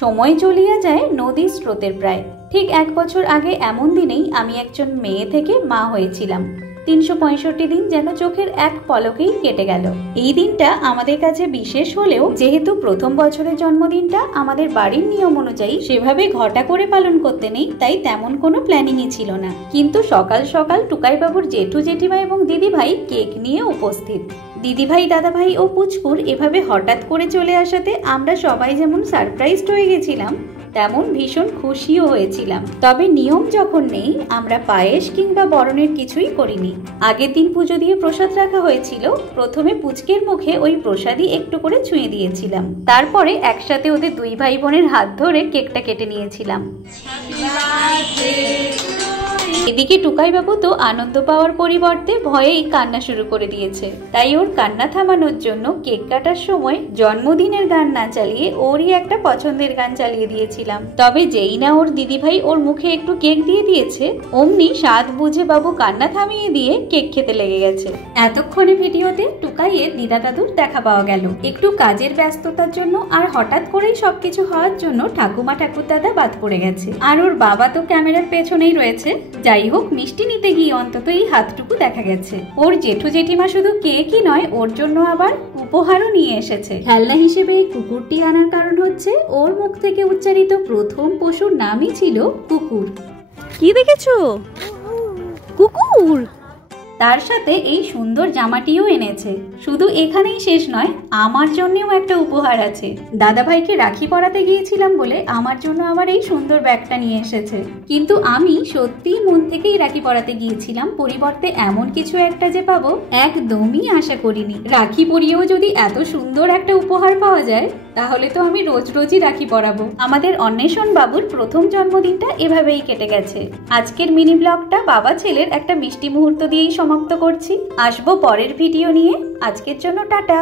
সময় চলিয়া যায় নদীর স্রোতের প্রায়। ঠিক 1 বছর আগে এমন দিনেই আমি একজন মেয়ে থেকে মা হয়েছিলাম। 365 দিন যেন চোখের এক পলকেই কেটে গেল। এই দিনটা আমাদের কাছে বিশেষ হলেও যেহেতু প্রথম বছরের জন্মদিনটা আমাদের বাড়ির নিয়ম অনুযায়ী সেভাবে ঘটা করে পালন করতে নেই, তাই তেমন কোনো প্ল্যানিংই ছিল না। কিন্তু সকাল সকাল টুকাইবাবুর জেঠু জেঠিমা এবং দিদিভাই কেক নিয়ে উপস্থিত। দিদিভাই দাদাভাই ও পুচকুর এভাবে হঠাৎ করে চলে আসাতে আমরা সবাই যেমন সারপ্রাইজড হয়ে গেছিলাম, তেমন ভীষণ খুশিও হয়েছিলাম। তবে নিয়ম যখন নেই, আমরা পায়েস কিংবা বরণের কিছুই করিনি। আগের দিন পুজো দিয়ে প্রসাদ রাখা হয়েছিল। প্রথমে পুচকের মুখে ওই প্রসাদই একটু করে ছুঁয়ে দিয়েছিলাম, তারপরে একসাথে ওদের 2 ভাই বোনের হাত ধরে কেকটা কেটে নিয়েছিলাম। এদিকে টুকাইবাবু তো আনন্দ পাওয়ার পরিবর্তে ভয়েই কান্না শুরু করে দিয়েছে। তাই ওর কান্না থামানোর জন্য কেক কাটার সময় জন্মদিনের গান না চালিয়ে ওরই একটা পছন্দের গান চালিয়ে দিয়েছিলাম। তবে যেই না ওর দিদিভাই ওর মুখে একটু কেক দিয়ে দিয়েছে, অমনি স্বাদ বুঝে বাবু কান্না থামিয়ে দিয়ে কেক খেতে লেগে গেছে। এতক্ষণে ভিডিওতে টুকাইয়ের দিদা দাদুর দেখা পাওয়া গেল। একটু কাজের ব্যস্ততার জন্য আর হঠাৎ করেই সবকিছু হওয়ার জন্য ঠাকুমা ঠাকুরদাদা বাদ পড়ে গেছে, আর ওর বাবা তো ক্যামেরার পেছনেই রয়েছে। যাই হোক, মিষ্টি নিতে গিয়ে অন্তত এই হাতটুকু দেখা গেছে। ওর জেঠু জেঠিমা শুধু কেকই নয়, ওর জন্য আবার উপহারও নিয়ে এসেছে। খেলনা হিসেবে এই কুকুরটি আনার কারণ হচ্ছে ওর মুখ থেকে উচ্চারিত প্রথম পশুর নামই ছিল কুকুর। কি দেখেছো? কুকুর। তার সাথে এই সুন্দর জামাটিও এনেছে। শুধু এখানেই শেষ নয়, আমার জন্যও একটা উপহার আছে। দাদাভাইকে রাখি পরাতে গিয়েছিলাম বলে আমার জন্য আবার এই সুন্দর ব্যাগটা নিয়ে এসেছে। কিন্তু আমি সত্যিই মন থেকেই রাখি পরাতে গিয়েছিলাম, পরিবর্তে এমন কিছু একটা যে পাবো একদমই আশা করিনি। রাখি পরিয়েও যদি এত সুন্দর একটা উপহার পাওয়া যায়, তাহলে তো আমি রোজ রোজই রাখি পরাবো। আমাদের অন্বেষণ বাবুর প্রথম জন্মদিনটা এভাবেই কেটে গেছে। আজকের মিনি ব্লগটা বাবা ছেলের একটা মিষ্টি মুহূর্ত দিয়েই সমাপ্ত করছি। আসবো পরের ভিডিও নিয়ে। আজকের জন্য টাটা।